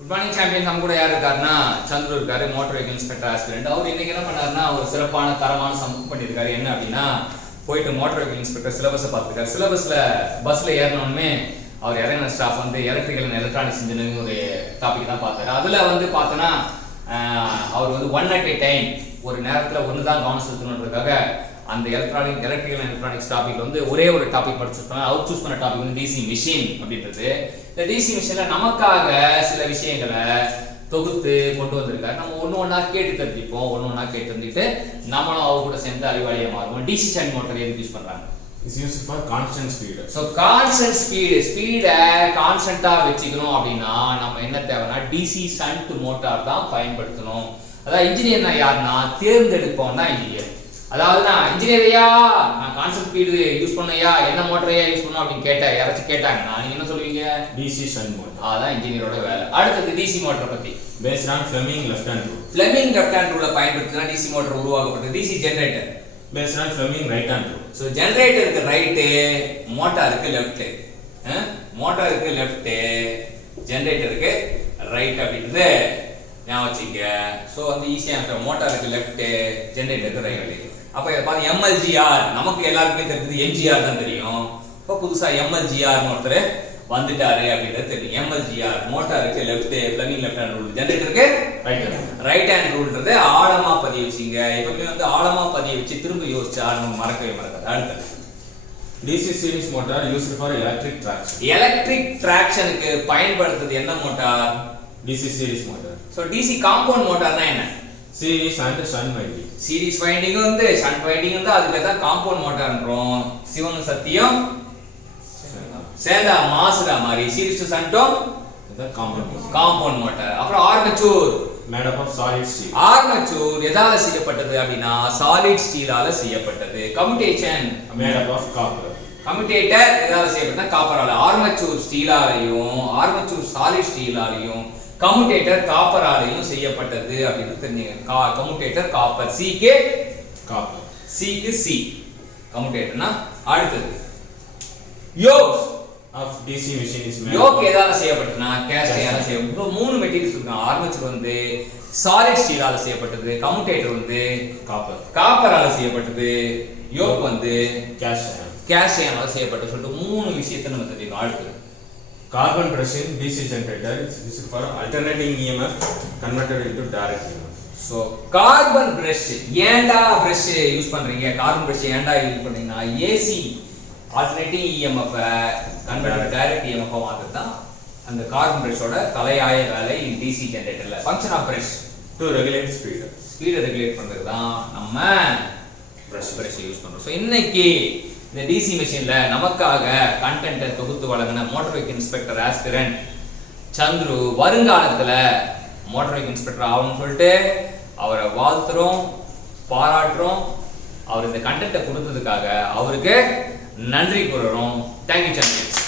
Good morning champion. நம்ம கூட யார் இருக்காருன்னா சந்துரு இருக்காரு, மோட்டார் வெஹிக்கிள் இன்ஸ்பெக்டர் ஆஸ்பிரண்ட். அவர் இன்னைக்கு என்ன பண்ணாருன்னா ஒரு சிறப்பான தரமான சமூகம் பண்ணியிருக்காரு. என்ன அப்படின்னா போயிட்டு மோட்டார் வெஹிக்கிள் இன்ஸ்பெக்டர் சிலபஸை பார்த்துருக்காரு. சிலபஸ்ல பஸ்ல ஏறணுமே அவர் இறங்கின ஸ்டாஃப் வந்து எலக்ட்ரிக்கல் அண்ட் எலக்ட்ரானிக்ஸ் இன்ஜினியரிங் ஒரு டாபிக் தான் பார்த்தாரு. அதுல வந்து பார்த்தோன்னா அவர் வந்து ஒன் அட் ஏ டைம் ஒரு நேரத்தில் ஒன்று தான் கவனம் செலுத்தணுன்றதுக்காக அந்த எலக்ட்ரிக்கல் அண்ட் எலக்ட்ரானிக்ஸ் டாபிக் வந்து ஒரே ஒரு டாபிக் படிச்சிருப்பாங்க. அவர் சூஸ் பண்ண டாபிக் வந்து டிசி மிஷின் அப்படின்றது. இந்த டிசி மிஷின்ல நமக்காக சில விஷயங்களை தொகுத்து கொண்டு வந்திருக்காரு. நம்ம ஒன்று ஒன்றா கேட்டு தெரிஞ்சுப்போம். ஒன்று ஒன்றா கேட்டு தெரிஞ்சுட்டு நம்மளும் அவங்க கூட சேர்ந்து அறிவாளியாக மாறுவோம். டிசி ஷண்ட் மோட்டர் எதுக்கு யூஸ் பண்றாங்க? Is used for constant speed. So constant ஸ்பீடை கான்ஸ்டன்ட்டாக வச்சுக்கணும் அப்படின்னா நம்ம என்ன தேவைன்னா டிசி ஷண்ட் மோட்டார் தான் பயன்படுத்தணும். அதாவது இன்ஜினியர்னா யாருன்னா தேர்ந்தெடுப்போம் தான் இன்ஜினியர். அதாவது நான் இன்ஜினியரையா நான் கான்ஸ்டன்ட் ஸ்பீடு யூஸ் பண்ணையா என்ன மோட்டரையா யூஸ் பண்ணணும் அப்படின்னு யாராச்சும் கேட்டாங்கன்னா நீங்க என்ன சொல்லுவீங்க? DC shunt motor. அதான் இன்ஜினியரோட வேலை. அடுத்தது டிசி மோட்டரை பத்தி based on Fleming left hand rule. Fleming left hand ரூலை பயன்படுத்தி தான் டிசி மோட்டர் உருவாக்கப்பட்டது. DC generator based on Fleming right hand rule. So ஜெனரேட்டருக்கு ரைட்டு, மோட்டாருக்கு லெஃப்ட். மோட்டாருக்கு லெஃப்ட், ஜெனரேட்டருக்கு ரைட் அப்படின்றது ஞாபகம் வச்சுக்க. ஸோ வந்து ஈஸியாக மோட்டாருக்கு லெஃப்ட், ஜெனரேட்டருக்கு ரைட். அப்போ இதை பார்த்து எம்எல்ஜிஆர் நமக்கு எல்லாருக்குமே தெரிஞ்சது எம்ஜிஆர் தான் தெரியும். இப்போ புதுசாக எம்எல்ஜிஆர்னு ஒருத்தர் வந்துட்டாரு அப்படின்றது தெரியும். எம்எல்ஜிஆர் மோட்டாருக்கு left, Fleming left hand rule, ஜெனரேட்டருக்கு ரைட் ஹேண்ட் ரூல்ன்றது ஆழமா பதிய வச்சுங்க. எப்பவுமே வந்து ஆழமா பதிய வச்சு திரும்ப யோசிச்சா நம்ம மறக்கவே மறக்காது. அடுத்தது DC series motor used for electric traction. Electric ட்ராக்ஷனுக்கு பயன்படுத்துறது என்ன மோட்டார்? DC series motor. So DC compound மோட்டார்னா என்ன? Series and shunt winding. Series winding வந்து ஷண்ட் வைண்டிங் வந்து அதுல தான் காம்பவுண்ட் மோட்டார்ன்றோம். சிவன் சத்தியம் சேந்தா மாசுரா மாதிரி சீரிஸ் டு ஷண்ட்டும் காம்பவுண்ட் மோட்டார். அப்புறம் armature made up of solid steel. Armature எதால செய்யப்பட்டது அப்படின்னா சாலிட் ஸ்டீலால செய்யப்பட்டது. Commutation made up of copper. Commutator எதால செய்யப்பட்டது? காப்பரால. ஆர்மேச்சர் ஸ்டீலாலையும் ஆர்மேச்சர் சாலிட் ஸ்டீலாலையும் கம்யூட்டேட்டர் காப்பராலையும் செய்யப்பட்டது அப்படின்னு தெரிஞ்சுங்க. Commutator copper. சிக்கு காப்பர், சிக்கு சி கம்யூட்டேட்டர்னா. அடுத்தது yokes of DC machine is made. Yoke எதால செய்யப்பட்டதுன்னா கேஸ்ட் எதால செய்யப்பட்டது? மூணு மெட்டீரியல்ஸ் இருக்கு. ஆர்மேச்சர் வந்து சாலிட் ஸ்டீலால செய்யப்பட்டது, கம்யூட்டேட்டர் வந்து காப்பரால செய்யப்பட்டது, யோக் வந்து கேஸ்ட் அயனால செய்யப்பட்டது சொல்லிட்டு மூணு விஷயத்தை நம்ம தெரிஞ்சுக்கணும். அடுத்தது carbon brush in DC generator is used for alternating EMF converted into direct EMF. So carbon brush ஏன்டா பிரஷ் யூஸ் பண்றீங்க? கார்பன் பிரஷ் ஏன்டா யூஸ் பண்றீங்கன்னா AC alternating EMF convert direct EMF மாத்துறது தான் அந்த கார்பன் பிரஷோட தலையாய வேலை. டிசி ஜெனரேட்டர்ல function of brush to regulate speed. ஸ்பீடை ரெகுலேட் பண்றது தான் நம்ம பிரஷ் யூஸ் பண்றோம். சோ இன்னைக்கு இந்த டிசி மெஷின்ல நமக்காக கண்டென்ட்டை தொகுத்து வழங்கின motor vehicle inspector aspirant Chandru வருங்காலத்துல மோட்டார் வெஹிக்கிள் இன்ஸ்பெக்டர் ஆகணும்னு சொல்லிட்டு அவரை வாழ்த்துறோம், பாராட்டுறோம். அவர் இந்த கண்டென்ட்டை கொடுத்ததுக்காக அவருக்கு நன்றி கூறுறோம். Thank you champions.